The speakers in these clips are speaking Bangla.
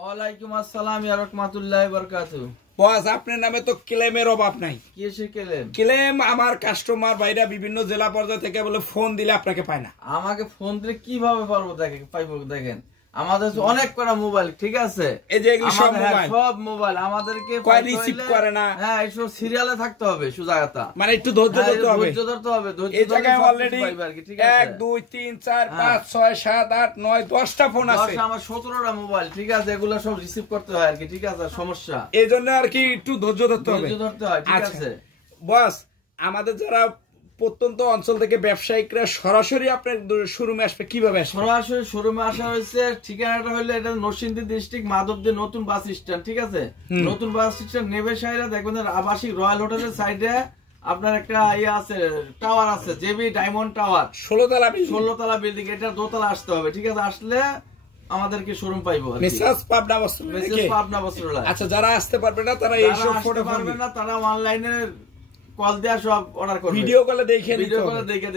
ওয়ালাইকুম আসসালাম ওয়া রাহমাতুল্লাহি ওয়া বারাকাতুহু। বস আপনার নামে তো ক্লেমের অভাব নাই। কি এসে ক্লেম? ক্লেম আমার কাস্টমার ভাইরা বিভিন্ন জেলা পর্যায় থেকে বলে ফোন দিলে আপনাকে পায় না। আমাকে ফোন দিলে কিভাবে পারবো পাইবো দেখেন আমাদের অনেক করা মোবাইল, ঠিক আছে? এই যে এগুলো সব মোবাইল, সব মোবাইল আমাদেরকে কয় রিসিভ করে না। হ্যাঁ, এইসব সিরিয়ালে থাকতে হবে সোজা কথা, মানে একটু ধৈর্য ধরতে হবে। ধৈর্য ধরতে হবে। এই জায়গায় অলরেডি 1 2 3 4 5 6 7 8 9 10টা ফোন আছে। আমার 17টা মোবাইল, ঠিক আছে? এগুলো সব রিসিভ করতে হয় আর কি, ঠিক আছে? সমস্যা এইজন্য আর কি একটু ধৈর্য ধরতে হবে, ধৈর্য ধরতে হয়, ঠিক আছে? বস আমাদের যারা প্রত্যন্ত অঞ্চল থেকে ব্যবসায়িকরা সরাসরি আপনার শোরুমে আসবে কিভাবে আসবে? সরাসরি শোরুমে আসা হয়েছে, ঠিকানাটা হলো এটা নরসিংদী ডিস্ট্রিক্ট মাধবদী নতুন বাস স্ট্যান্ড, ঠিক আছে? নতুন বাস স্ট্যান্ড নেবে সাইরা দেখবেন আবাসিক রয়্যাল হোটেলের সাইডে আপনার একটা ইয়ে আছে, টাওয়ার আছে, জেবি ডায়মন্ড টাওয়ার, 16 তলা বিল্ডিং। এটা দোতলা আসতে হবে, ঠিক আছে? আসলে আমাদেরকে শোরুম পাইবো। মেসেজ পাবনা বস্ত্রালয়। আচ্ছা, যারা আসতে পারবে না তারা এই সব ফটো পারবে না, তারা অনলাইনে কল দেয়া সব অর্ডার করবে, ভিডিও কলে দেখে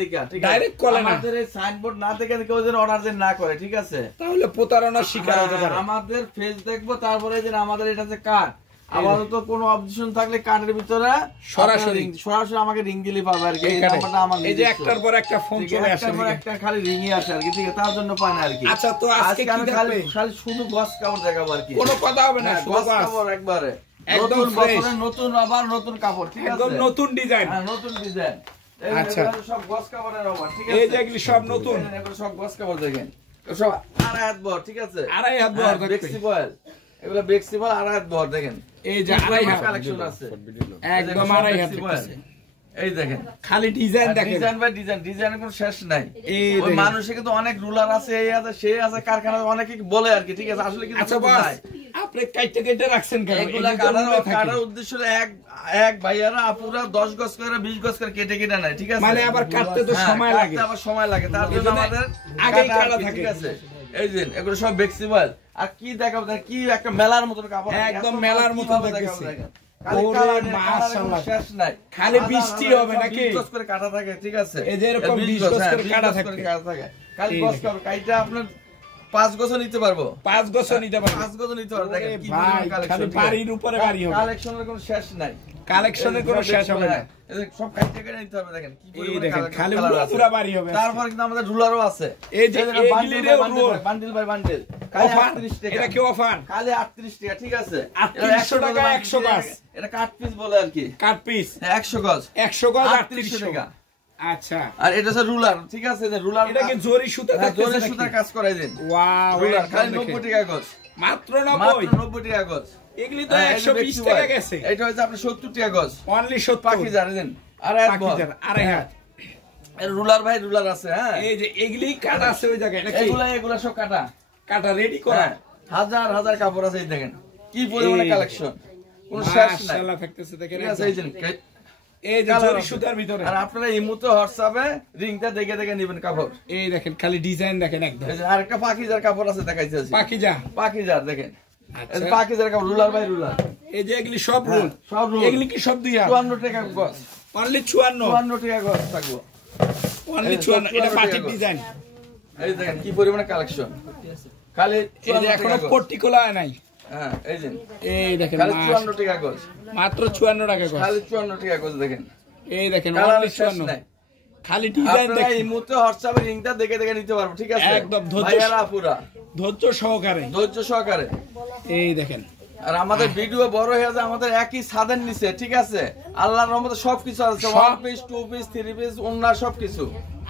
ঠিক আছে? ডাইরেক্ট কলে না, আমাদের এই সাইনবোর্ড না দেখে কেউ যেন অর্ডার দেন না করে, ঠিক আছে? তাহলে প্রতারণার শিকার হতে পারে। আমাদের ফেস দেখবো, তারপরে যে আমাদের এটা যে কার্ড, আপাতত কোনো অবজেকশন থাকলে কার্ডের ভিতরে সরাসরি আমাকে রিং দিলে পাবে আর কি। এই নাম্বারটা আমার, এই যে একটার পর একটা ফোন চলে আসে, একটা খালি রিংই আসে আর কি, ঠিক আছে? তার জন্য পায় না আর কি। আচ্ছা, তো আজকে কি খালি শুধু গস কাপড় দেখাবো আর কি, কোনো কথা হবে না, গস কাপড় একবারে একদম ফ্রেশ, নতুন আবার নতুন কাপড়, ঠিক আছে? একদম নতুন ডিজাইন, হ্যাঁ নতুন ডিজাইন। আচ্ছা, সব গস কাপড়ের ওভার, ঠিক আছে? এই যে এগুলি সব নতুন, এগুলো সব গস কাপড় দেখেন, সব আড়াই হাত বড়, ঠিক আছে? আড়াই হাত বড় বেক্সিবল, এগুলো বেক্সিবল আড়াই হাত বড় দেখেন। এই যে আড়াই হাত কালেকশন আছে, একদম আড়াই হাত। এই দেখেন খালি ডিজাইন দেখেন, ডিজাইন বাই ডিজাইন, ডিজাইনের কোনো শেষ নাই। ওই মানুষে কিন্তু অনেক রুলার আছে, এই আছে সেই আছে, কারখানা অনেকে বলে আর কি, ঠিক আছে? আসলে কিন্তু নাই। আপনি কেটে রাখছেন কেন? এগুলা কাটার উদ্দেশ্য এক ভাইয়ারা আপুরা 10 গজ করে 20 গজ করে কেটে নেয়, ঠিক আছে? মানে আবার কাটতে তো সময় লাগে, আবার সময় লাগে, তার জন্য আমাদের আগেই কাটা থাকে, ঠিক আছে? এই যে এগুলো সব বেক্সিবল। আর কি দেখাবো, কি একটা মেলার মতো কাপড়, একদম মেলার মতো দেখতেছি। খালি বৃষ্টি হবে নাকি, 20 গজ করে কাটা থাকে, ঠিক আছে? এই যে এরকম 20 গজ করে কাটা থাকে, খালি গজ কাপড় কাইটা আপনার 5 গজ নিতে পারবো, 5 গজ নিতে পারবো, 5 গজ নিতে পারবো। দেখেন কি খালি বাড়ির উপরে বাড়ি হবে, কালেকশনের কোনো শেষ নাই, কালেকশনের কোনো শেষ হবে না। সব কাইটা কেটে নিতে হবে, দেখেন কি পরিমাণে খালি পুরো বাড়ি হবে। তারপর কিন্তু আমাদের রুলারও আছে, এই যে বান্ডিল বাই বান্ডিল, অফার, এটা কি অফার? খালি 38 টাকা, ঠিক আছে? 3800 টাকা 100 গজ, এটা কাট পিস বলে আর কি, কাট পিস 100 গজ 3800 টাকা। আচ্ছা, আর এটা হচ্ছে রুলার, ঠিক আছে? যে রুলার এটা কি জরি সুতা থাকে, জরি সুতার কাজ করাই দেন। ওয়াও, রুলার খালি 90 টাকা গজ, মাত্র 90 টাকা গজ। এগুলি তো 120 টাকা গেছে, এটা হচ্ছে আপনার 70 টাকা গজ, অনলি 70 পাখি জানেন দেন। আড়াই হাত রুলার ভাই, রুলার আছে। হ্যাঁ, এই যে এগুলি কাটা আছে ওই জায়গায়, এগুলা সব কাটা রেডি করা, হাজার হাজার কাপড় আছে। এই দেখেন কি পরিমাণে কালেকশন, কোন শেষ নাই, মাশাআল্লাহ থাকতেছে দেখেন। ঠিক আছে? এই যে জরি সুতার ভিতরে, আর আপনারা এই মুহূর্তে হোয়াটসঅ্যাপে রিংটা দেখে নেবেন কাপড়। এই দেখেন খালি ডিজাইন দেখেন একদম। আরেকটা পাখিজার কাপড় আছে, দেখাইছে পাখিজার দেখেন, পাখিজার কাপড়, রুলার বাই রুলার। এই যে এগুলি সব রুল, সব রুল। এগুলি কি সব 54 টাকা গজ, অনলি 54 টাকা গজ থাকবো, অনলি 54। এটা পাখির ডিজাইন। এই দেখেন কি পরিমাণে কালেকশন, খালি এই যে এখনো পর্টিকুলার নাই। হ্যাঁ, এই দেখেন খালি 54 টাকা গজ, মাত্র 54 টাকা গজ, খালি 54 টাকা গজ। দেখেন এই দেখেন অনলি 54, খালি ডিজাইন দেখেন। এই মুহূর্তে হোয়াটসঅ্যাপে রিংটা দেখে নিতে পারবো, ঠিক আছে? একদম ধৈর্য সহকারে। এই দেখেন, আর আমাদের ভিডিও বড় হয়ে যায়, আমাদের একই ছাদের নিচে, ঠিক আছে? আল্লাহর রহমতে সবকিছু আছে, 1 পিস 2 পিস 3 পিস ওন্না সবকিছু।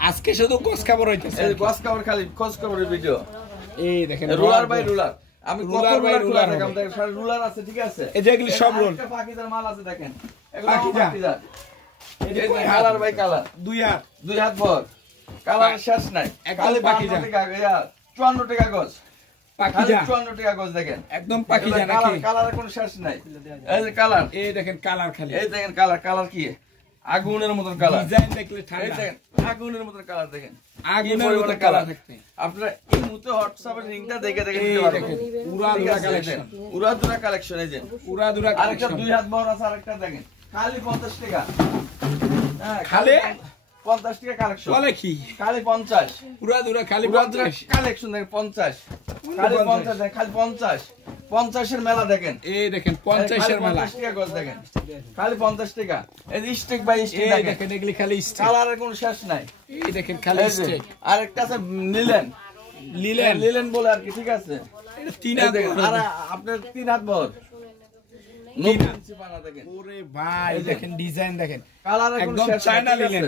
আজকে শুধু গস কাপড় হইতেছে, এই গস কাপড়, খালি গস কাপড়ের ভিডিও। এই দেখেন রুলার বাই রুলার, আমি রুলার বাই রুলার দেখাম, দেখেন সারা রুলার আছে, ঠিক আছে? এই যে এগুলি সব রুল, পাকিজার মাল আছে, দেখেন এগুলো পাকিজার। এই যে কালার বাই কালার, দুই হাত ভর কালার শেষ নাই, খালি পাকিজার। 54 টাকা গজ, পাকিজা 54 টাকা গজ। দেখেন একদম পাকিজা নাকি, কালারের কোনো শেষ নাই। এই যে কালার, এই দেখেন কালার, খালি এই দেখেন কালার কি আগুনের মতন কালার, ডিজাইন দেখলে ঠান্ডা। এই দেখেন আগুনের মতন কালার, দেখেন আগুনের মতন কালার। আপনারা এই মুহূর্তে হোয়াটসঅ্যাপে লিংকটা দেখে নিতে পারবেন। উড়াদুরা কালেকশন, উড়াদুরা কালেকশন। এই যে উড়াদুরা কালেকশন, আরেকটা 2 হাত বড় আছে, আরেকটা দেখেন খালি 50 টাকা। হ্যাঁ, খালি 50 টাকা কালেকশন বলে কি খালি 50 পুরা দুরা খালি 50 কালেকশন দেখেন 50 খালি 50 দেখেন খালি 50 50 এর মেলা দেখেন এই দেখেন 50 এর মেলা 50 টাকা গজ দেখেন খালি 50 টাকা এই স্টিক বাই স্টিক এই দেখেন দেখেন এগুলি খালি স্টিক কালারের কোনো শেষ নাই এই দেখেন খালি স্টিক আরেকটা আছে লিলেন লিলেন লিলেন বলে আর কি ঠিক আছে এটা 3 হাত আর আপনার 3 হাত বড় 9 ইঞ্চি পানা দেখেন ওরে ভাই দেখেন ডিজাইন দেখেন কালারের কোনো একদম শেষ নাই চায়না লিলেন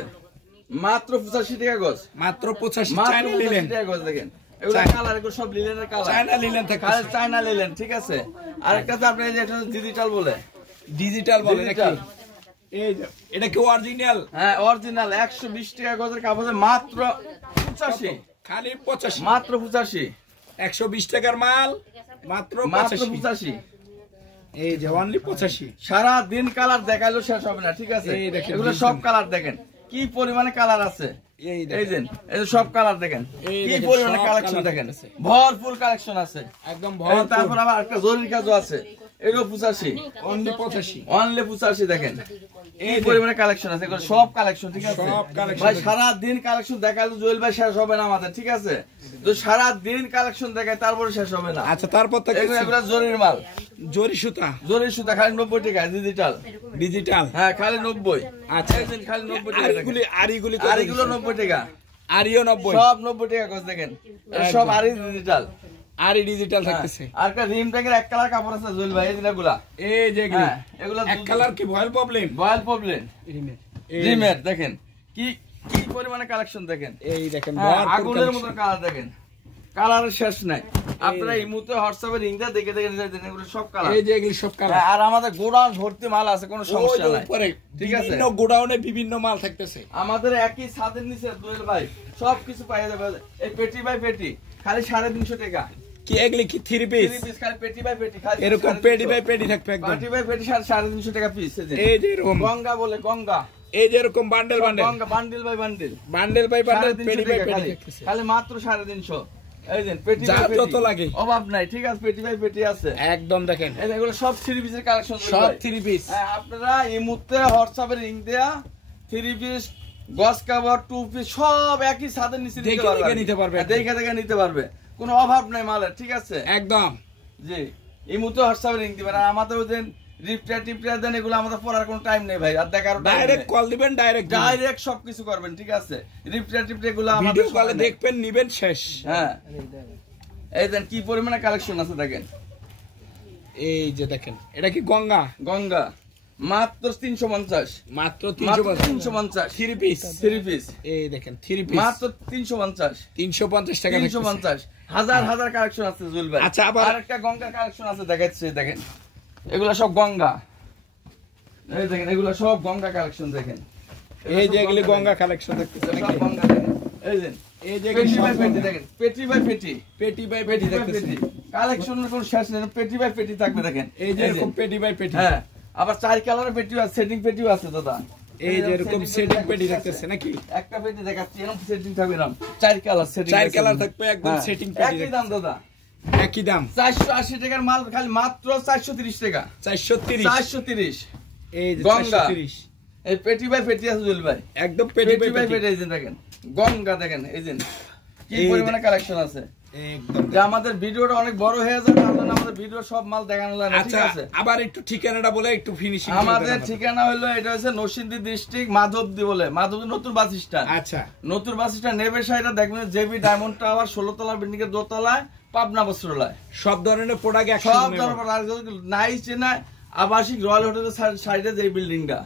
মাত্র 85 টাকা গজ মাত্র 85 চায়না লিলেন টাকা গজ দেখেন এগুলা কালার এগুলো সব লিলেনের কালার চায়না লিলেন থাকে কালার চায়না লিলেন ঠিক আছে আরেকটা তো আপনি এই যে এটা ডিজিটাল বলে ডিজিটাল বলে নাকি এই যে এটা কি অরিজিনাল হ্যাঁ অরিজিনাল 120 টাকা গজের কাপড়ে মাত্র 85 খালি 85 মাত্র 85 120 টাকার মাল মাত্র 85 এই যে অনলি 85 সারা দিন কালার দেখাইলো শেষ হবে না ঠিক আছে এই দেখেন এগুলো সব কালার দেখেন কি পরিমাণে কালার আছে এই এই যে সব কালার দেখেন কি পরিমাণে কালেকশন দেখেন ভরপুর কালেকশন আছে একদম তারপর আবার একটা জরুরি কাজও আছে এগুলো 85 অনলি 85 অনলি 85 দেখেন এই পরিমাণে কালেকশন আছে এগুলো সব কালেকশন ঠিক আছে সব কালেকশন ভাই সারা দিন কালেকশন দেখাইলো জুয়েল ভাই শেষ হবে না আমাদের ঠিক আছে তো সারা দিন কালেকশন দেখায় তারপরে শেষ হবে না আচ্ছা তারপর তো এগুলো জরির মাল জরি সুতা জরি সুতা খালি 90 টাকা ডিজিটাল ডিজিটাল হ্যাঁ খালি 90 আচ্ছা একদিন খালি 90 টাকা আরিগুলি আরিগুলি আর এগুলো 90 টাকা আরিও 90 সব 90 টাকা কস দেখেন সব আরি ডিজিটাল আরি ডিজিটাল থাকতেছে আর একটা রিম ট্যাগের এক কালার কাপড় আছে জুয়েল ভাই এই জিনিসগুলা এই যে এগুলি এগুলা এক কালার কি ভয়েল প্রবলেম বয়েল প্রবলেম রিমের দেখেন কি কি পরিমাণে কালেকশন দেখেন এই দেখেন আগুনের মতো কালার দেখেন কালারের শেষ নাই আপনারা এই মুহূর্তে হোয়াটসঅ্যাপে রিংটা দেখে দেখে নিতে দেন এগুলো সব কালার এই যে এগুলি সব কালার আর আমাদের গোডাউন ভর্তি মাল আছে কোনো সমস্যা নাই উপরে ঠিক আছে বিভিন্ন গোডাউনে বিভিন্ন মাল থাকতেছে আমাদের একই ছাদের নিচে দোয়েল ভাই সবকিছু পাওয়া যাবে এই পেটি বাই পেটি খালি 350 টাকা কি এগুলি কি 3 পিস খালি পেটি বাই পেটি খালি এরকম পেটি বাই পেটি থাকবে একদম পেটি বাই পেটি 350 টাকা পিস এই যে এরকম গঙ্গা বলে গঙ্গা এই যে এরকম bundle bundle Ganga bundle by bundle bundle by bundle পেটি বাই পেটি খালি থাকতেছে খালি মাত্র 350 এই দেন পেটি যা বাই পেটি যত লাগে অভাব নাই ঠিক আছে পেটি বাই পেটি আছে একদম দেখেন এই এগুলো সব 3 পিসের কালেকশন সব 3 পিস আপনারা এই মুহূর্তে হোয়াটসঅ্যাপে লিংক দেয়া 3 পিস গস কভার 2 পিস সব একই ছাদের নিচে নিতে পারবে দেখে দেখে নিতে পারবে কোনো অভাব নাই মালের ঠিক আছে একদম জি এই মুহূর্তে হোয়াটসঅ্যাপে লিংক দিবেন আর আমাদের ওদের রিপ্লাই দেন এগুলো আমাদের পড়ার কোনো টাইম নেই ভাই আর দেখার ডাইরেক্ট কল দিবেন ডাইরেক্ট সবকিছু করবেন ঠিক আছে রিপ্লাই গুলো আমাদের ভিডিও কলে দেখবেন নিবেন শেষ হ্যাঁ এই দেন কি পরিমাণে কালেকশন আছে দেখেন এই যে দেখেন এটা কি গঙ্গা গঙ্গা মাত্র 350 মাত্র 350 3 পিস এই দেখেন 3 পিস মাত্র 350 টাকা 350 হাজার হাজার কালেকশন আছে জুল ভাই আচ্ছা আবার আরেকটা গঙ্গা কালেকশন আছে দেখাচ্ছি দেখেন এগুলা সব গঙ্গা এই দেখেন এগুলা সব গঙ্গা কালেকশন দেখেন এই যে এগুলি গঙ্গা কালেকশন দেখতেছেন সব গঙ্গা দেখেন এই যে পেটি বাই পেটি দেখেন পেটি বাই পেটি দেখতেছেন কালেকশনের কোনো শেষ নেই পেটি বাই পেটি থাকবে দেখেন এই যে এরকম পেটি বাই পেটি হ্যাঁ আবার 4 কালারের পেটিও আছে সেটিং পেটিও আছে দাদা এই যে এরকম সেটিং পেটি দেখতেছেন নাকি একটা পেটি দেখাচ্ছি এরকম সেটিং থাকবে না 4 কালার সেটিং 4 কালার থাকবে একদম সেটিং পেটি একই দাম দাদা একই দাম 480 টাকার মাল খালি মাত্র 430 টাকা 430 এই যে গঙ্গা 430 এই পেটি বাই পেটি আছে জুল ভাই একদম পেটি বাই পেটি এই যে দেখেন গঙ্গা দেখেন এই যে কি পরিমাণে কালেকশন আছে একদম যে আমাদের ভিডিওটা অনেক বড় হয়ে যাবে তার জন্য আমাদের ভিডিও সব মাল দেখানো লাগে ঠিক আছে আবার একটু ঠিকানাটা বলে একটু ফিনিশিং আমাদের ঠিকানা হলো এটা হচ্ছে নরসিংদী ডিস্ট্রিক্ট মাধবদী বলে মাধবদী নতুন বাস স্ট্যান্ড আচ্ছা নতুন বাস স্ট্যান্ড নেবে সাইডে দেখবেন জেবি ডায়মন্ড টাওয়ার 16 তলা বিল্ডিং এর দোতলায় পাবনা বস্ত্রালয় সব ধরনের প্রোডাক্ট সব ধরনের নাই চেনা আবাসিক রয়্যাল হোটেলের সাইডে যে বিল্ডিংটা